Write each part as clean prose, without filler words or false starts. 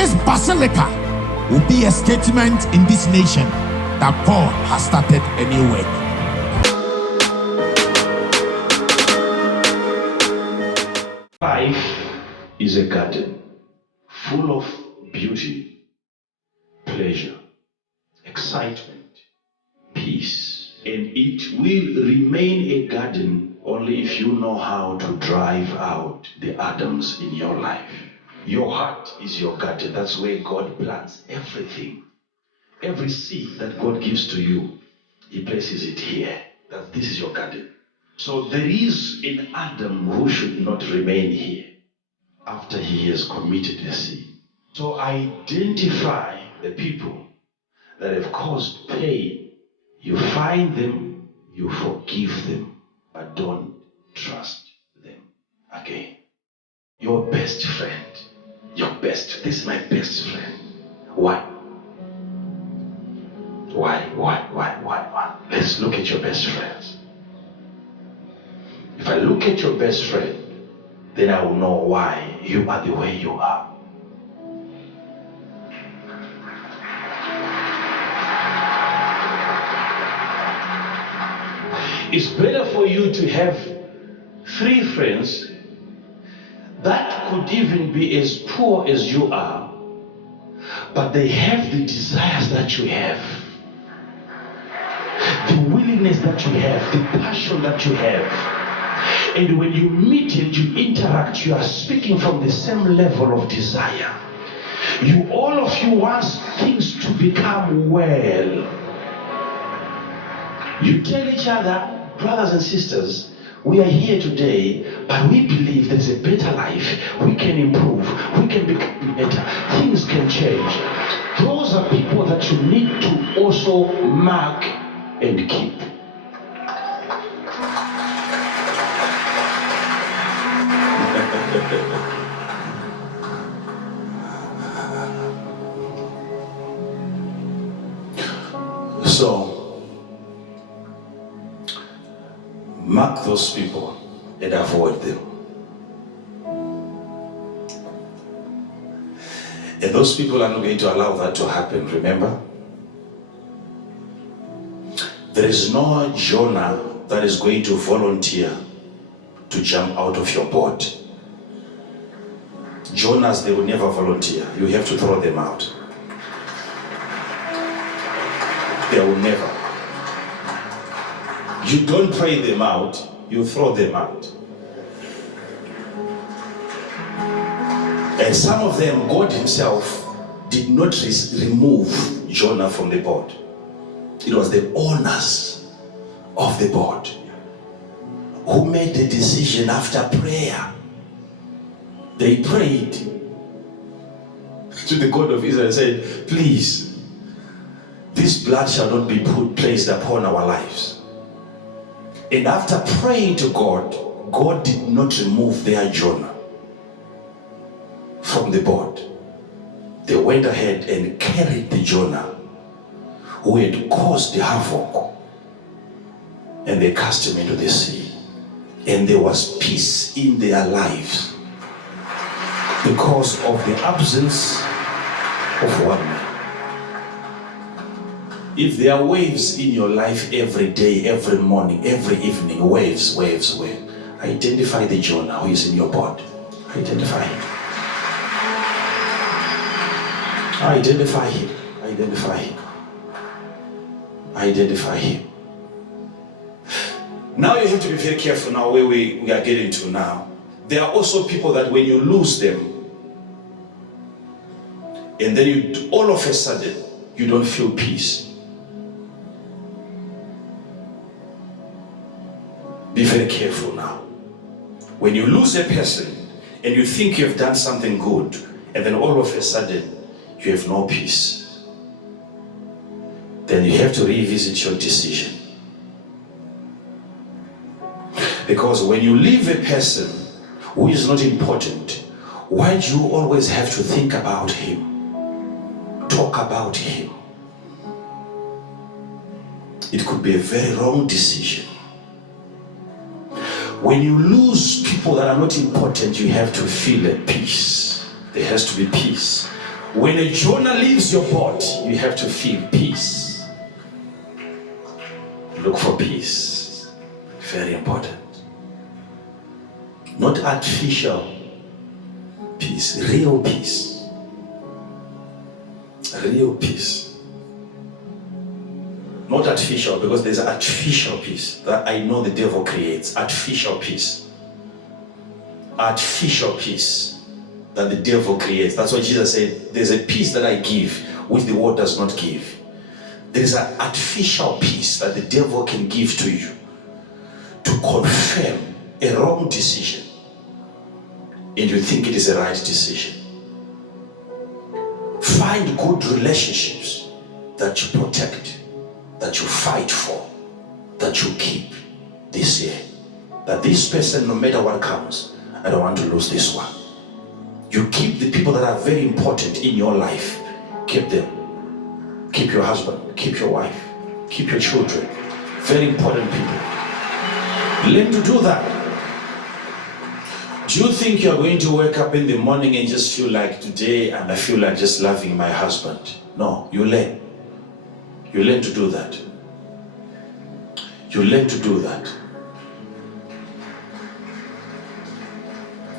this basilica will be a statement in this nation that God has started a new work. Life is a garden full of beauty, pleasure, excitement, peace, and it will remain a garden only if you know how to drive out the Adams in your life. Your heart is your garden. That's where God plants everything. Every seed that God gives to you, He places it here. That this is your garden. So there is an Adam who should not remain here after he has committed the sin. So identify the people that have caused pain. You find them, you forgive them, but don't trust them again. Your best friend, this is my best friend. Why? Let's look at your best friends. If I look at your best friend, then I will know why you are the way you are. It's better for you to have 3 friends that could even be as poor as you are, but they have the desires that you have, the willingness that you have, the passion that you have. And when you meet and you interact, you are speaking from the same level of desire. All of you want things to become well. You tell each other, brothers and sisters, we are here today, but we believe there's a better life. We can improve. We can become better. Things can change. Those are people that you need to also mark and keep. So, mark those people and avoid them. And those people are not going to allow that to happen, remember? There is no Jonah that is going to volunteer to jump out of your boat. Jonahs, they will never volunteer. You have to throw them out. They will never. You don't pray them out, you throw them out. And some of them, God Himself did not remove Jonah from the boat. It was the owners of the boat who made the decision after prayer. They prayed to the God of Israel and said, please, this blood shall not be placed upon our lives. And after praying to God, God did not remove their Jonah from the boat. They went ahead and carried the Jonah who had caused the havoc, and they cast him into the sea. And there was peace in their lives because of the absence of one man. If there are waves in your life every day, every morning, every evening, waves, identify the Jonah who is in your boat. Identify him. Identify him. Identify him. Identify him. Now you have to be very careful now where we are getting to now. There are also people that when you lose them, and then all of a sudden, you don't feel peace. Be very careful now. When you lose a person and you think you have done something good, and then all of a sudden you have no peace, then you have to revisit your decision. Because when you leave a person who is not important, why do you always have to think about him? Talk about him. It could be a very wrong decision. When you lose people that are not important, you have to feel at peace. There has to be peace. When a Jonah leaves your boat, you have to feel peace. Look for peace. Very important. Not artificial peace, real peace. Real peace. Not artificial, because there's artificial peace that I know the devil creates. Artificial peace. Artificial peace that the devil creates. That's why Jesus said, there's a peace that I give, which the world does not give. There is an artificial peace that the devil can give to you to confirm a wrong decision, and you think it is a right decision. Find good relationships that you protect, that you fight for, that you keep this year. That this person, no matter what comes, I don't want to lose this one. You keep the people that are very important in your life. Keep them. Keep your husband, keep your wife, keep your children. Very important people. Learn to do that. Do you think you're going to wake up in the morning and just feel like today I feel like just loving my husband? No, you learn. You learn to do that. You learn to do that.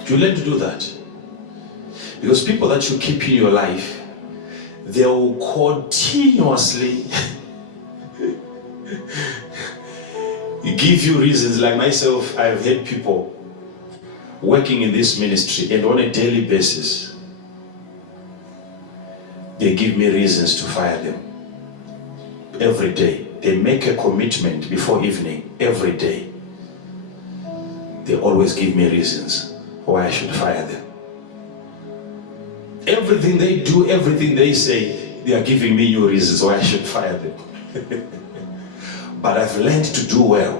You learn to do that. Because people that you keep in your life, they will continuously give you reasons. Like myself, I've had people working in this ministry, and on a daily basis, they give me reasons to fire them. Every day. They make a commitment before evening. Every day. They always give me reasons why I should fire them. Everything they do, everything they say, they are giving me new reasons why I should fire them. But I've learned to do well.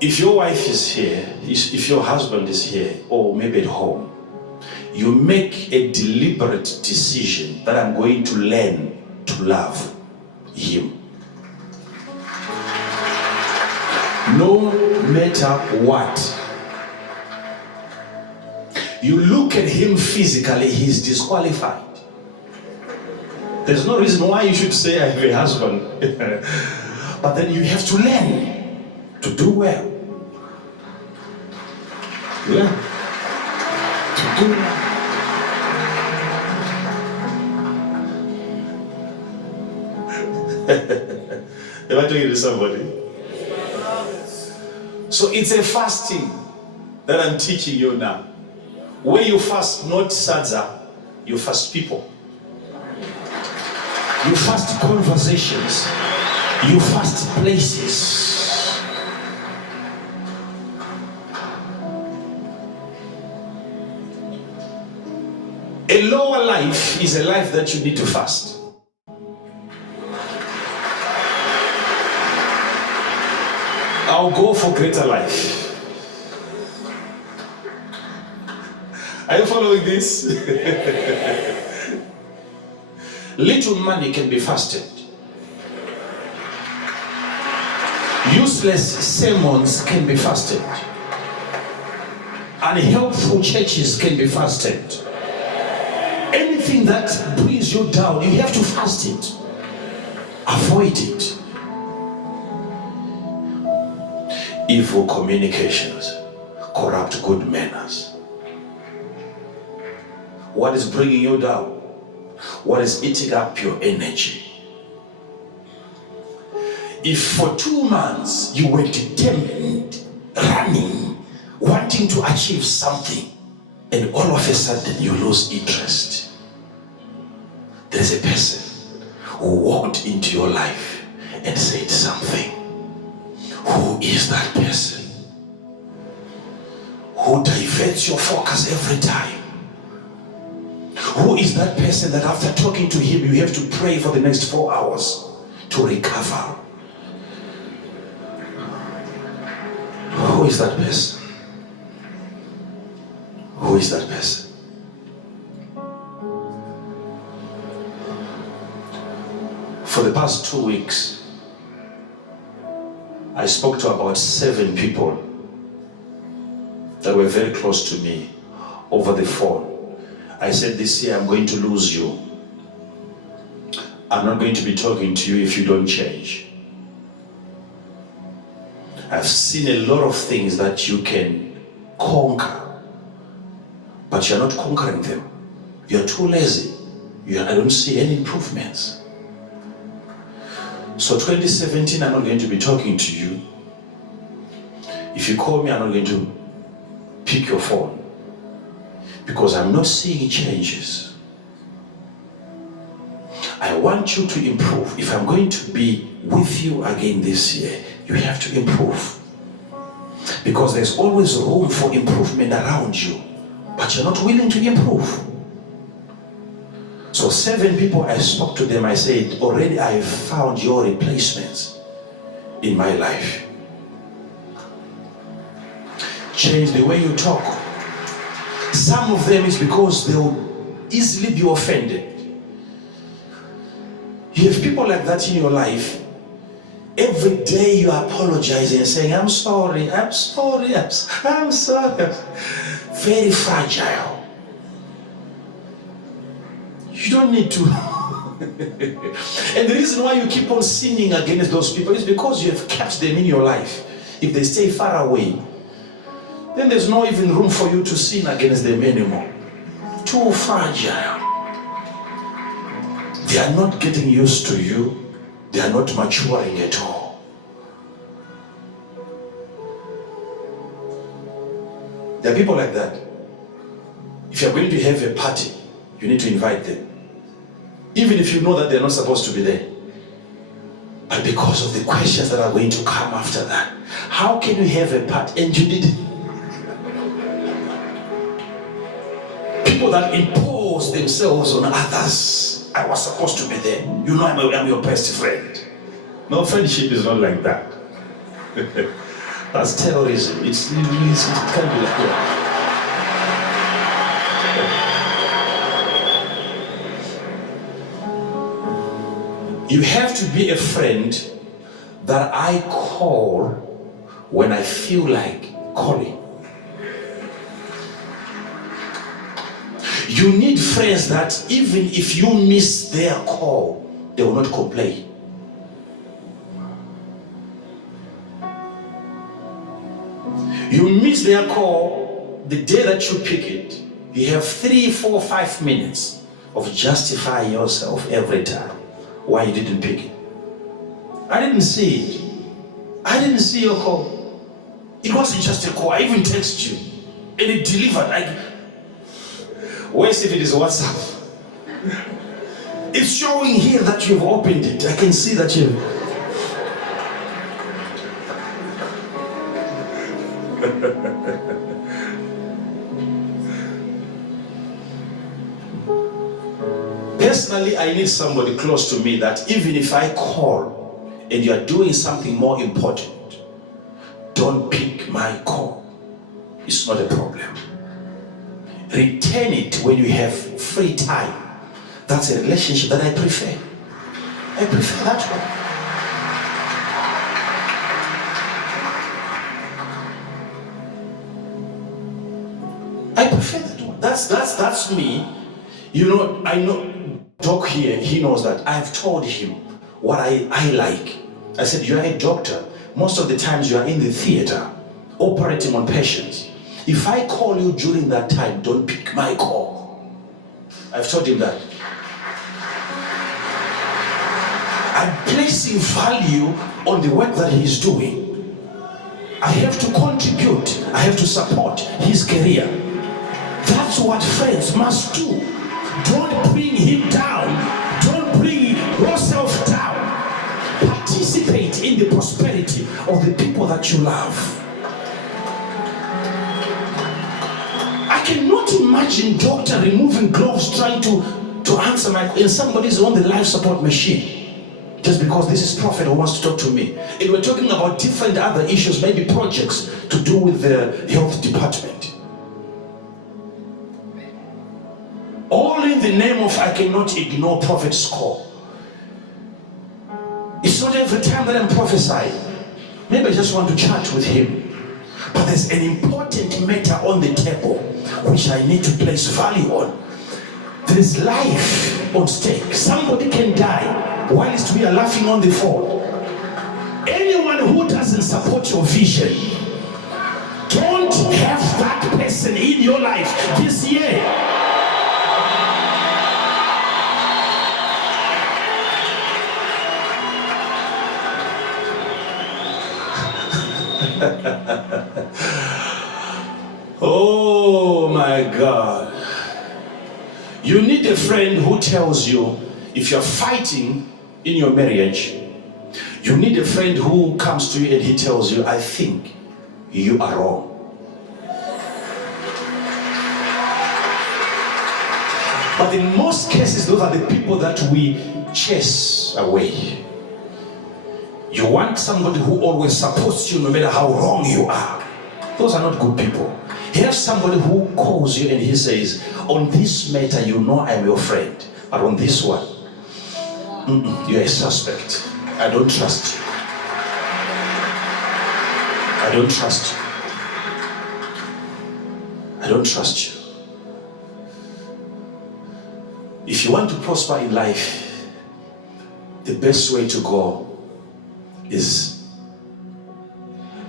If your wife is here, if your husband is here, or maybe at home, you make a deliberate decision that I'm going to learn to love him. No matter what. You look at him physically, he's disqualified. There's no reason why you should say I have a husband. But then you have to learn to do well. Yeah. To do well. Am I talking to somebody? So it's a fasting that I'm teaching you now. Where you fast not sadza, you fast people. You fast conversations. You fast places. A lower life is a life that you need to fast. I'll go for greater life. Are you following this? Little money can be fasted. Useless sermons can be fasted. Unhelpful churches can be fasted. Anything that brings you down, you have to fast it. Avoid it. Evil communications corrupt good manners. What is bringing you down? What is eating up your energy? If for 2 months you were determined, running, wanting to achieve something, and all of a sudden you lose interest, there is a person who walked into your life and said something. Who is that person? Who diverts your focus every time? Who is that person that after talking to him, you have to pray for the next 4 hours to recover? Who is that person? Who is that person? For the past 2 weeks, I spoke to about 7 people that were very close to me over the phone. I said, this year I'm going to lose you. I'm not going to be talking to you if you don't change. I've seen a lot of things that you can conquer, but you're not conquering them. You're too lazy. I don't see any improvements. So 2017, I'm not going to be talking to you. If you call me, I'm not going to pick your phone, because I'm not seeing changes. I want you to improve. If I'm going to be with you again this year, you have to improve. Because there's always room for improvement around you, but you're not willing to improve. So 7 people, I spoke to them, I said, already I have found your replacements in my life. Change the way you talk. Some of them is because they'll easily be offended. You have people like that in your life. Every day you are apologizing and saying, I'm sorry, I'm sorry, I'm sorry. Very fragile. You don't need to. And the reason why you keep on sinning against those people is because you have kept them in your life. If they stay far away, then there's no even room for you to sin against them anymore. Too fragile. They are not getting used to you. They are not maturing at all. There are people like that. If you're going to have a party, you need to invite them. Even if you know that they're not supposed to be there. But because of the questions that are going to come after that. How can you have a party and you didn't? People that impose themselves on others. I was supposed to be there. You know I'm your best friend. No, friendship is not like that. That's terrorism. It can't be like that. You have to be a friend that I call when I feel like calling. You need friends that even if you miss their call, they will not complain. You miss their call, the day that you pick it, you have 3, 4, 5 minutes of justifying yourself every time why you didn't pick it. I didn't see it. I didn't see your call. It wasn't just a call. I even texted you and it delivered. Where's if it is WhatsApp? It's showing here that you've opened it. I can see that you've... Personally, I need somebody close to me that even if I call and you are doing something more important, don't pick my call. It's not a problem. Return it when you have free time. That's a relationship that I prefer. I prefer that one. I prefer that one. That's me. You know, I know Doc here, he knows that. I've told him what I like. I said, you are a doctor. Most of the times you are in the theater, operating on patients. If I call you during that time, don't pick my call. I've told him that. I'm placing value on the work that he's doing. I have to contribute. I have to support his career. That's what friends must do. Don't bring him down. Don't bring yourself down. Participate in the prosperity of the people that you love. I cannot imagine doctor removing gloves trying to answer and somebody's on the life support machine. Just because this is prophet who wants to talk to me. And we're talking about different other issues, maybe projects to do with the health department. All in the name of I cannot ignore prophet's call. It's not every time that I'm prophesying. Maybe I just want to chat with him. But there's an important matter on the table which I need to place value on. There is life on stake. Somebody can die whilst we are laughing on the phone. Anyone who doesn't support your vision, don't have that person in your life this year. Oh my God. You need a friend who tells you if you're fighting in your marriage. You need a friend who comes to you and he tells you, I think you are wrong. But in most cases, those are the people that we chase away. You want somebody who always supports you no matter how wrong you are. Those are not good people. Here's somebody who calls you and he says, on this matter, you know I'm your friend. But on this one, you're a suspect. I don't trust you. I don't trust you. I don't trust you. If you want to prosper in life, the best way to go is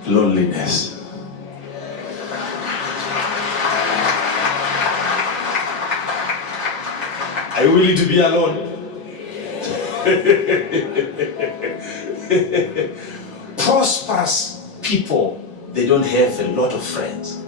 loneliness. Are you willing to be alone? Prosperous people, they don't have a lot of friends.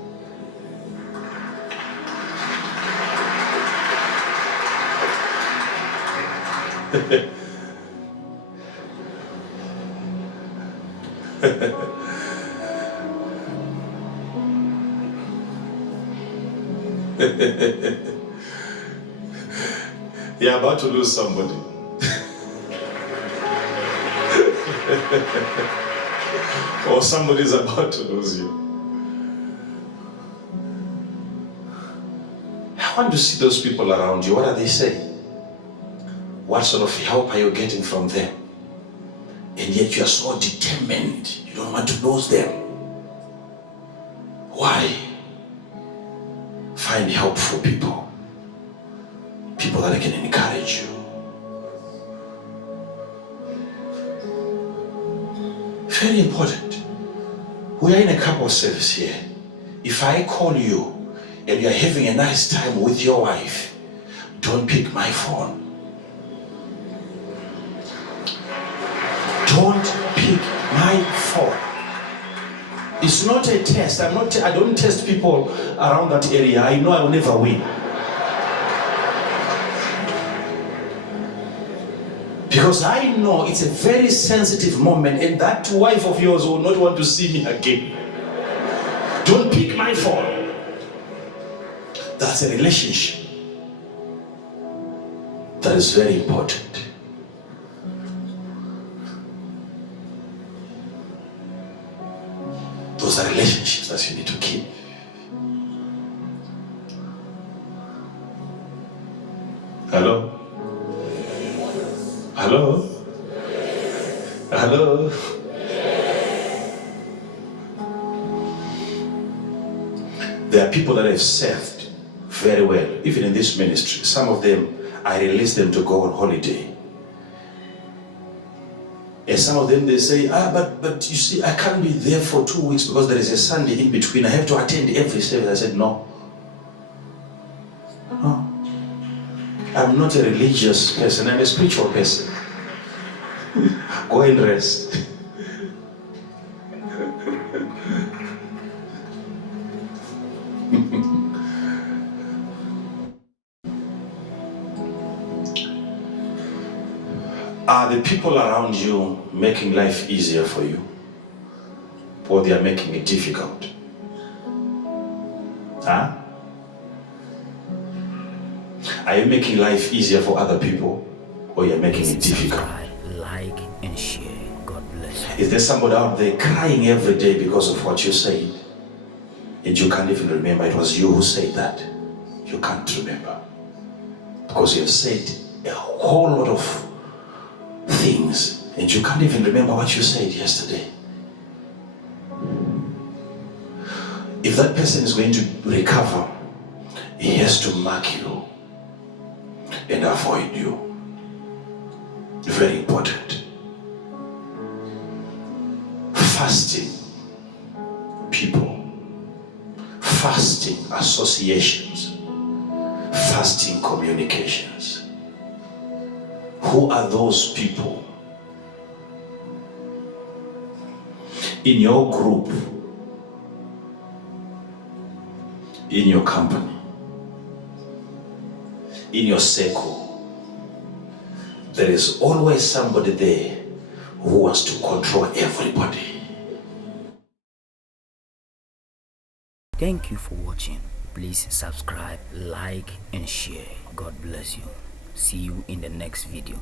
You're about to lose somebody. Or somebody's about to lose you. I want to see those people around you. What are they saying? What sort of help are you getting from them? And yet you are so determined. You don't want to lose them. Why? Find helpful people. People that can encourage you. Very important. We are in a couple service here. If I call you and you're having a nice time with your wife, don't pick my phone. Don't pick my phone. It's not a test. I don't test people around that area. I know I will never win. Because I know it's a very sensitive moment and that wife of yours will not want to see me again. Don't pick my phone. That's a relationship. That is very important. Those are relationships that you need to keep. Hello? Hello? Hello? There are people that have served very well, even in this ministry. Some of them, I release them to go on holiday. And some of them, they say, but you see, I can't be there for 2 weeks because there is a Sunday in between. I have to attend every service. I said, no. No. I'm not a religious person. I'm a spiritual person. Go and rest. Are the people around you making life easier for you? Or they are making it difficult? Huh? Are you making life easier for other people? Or you're making it difficult? Like and share. God bless you. Is there somebody out there crying every day because of what you said? And you can't even remember it was you who said that. You can't remember. Because you have said a whole lot of things and you can't even remember what you said yesterday. if that person is going to recover, he has to mark you and avoid you. Very important. Fasting people, fasting associations, fasting communications. Who are those people in your group, in your company, in your circle? There is always somebody there who wants to control everybody. Thank you for watching. Please subscribe, like and share. God bless you. See you in the next video.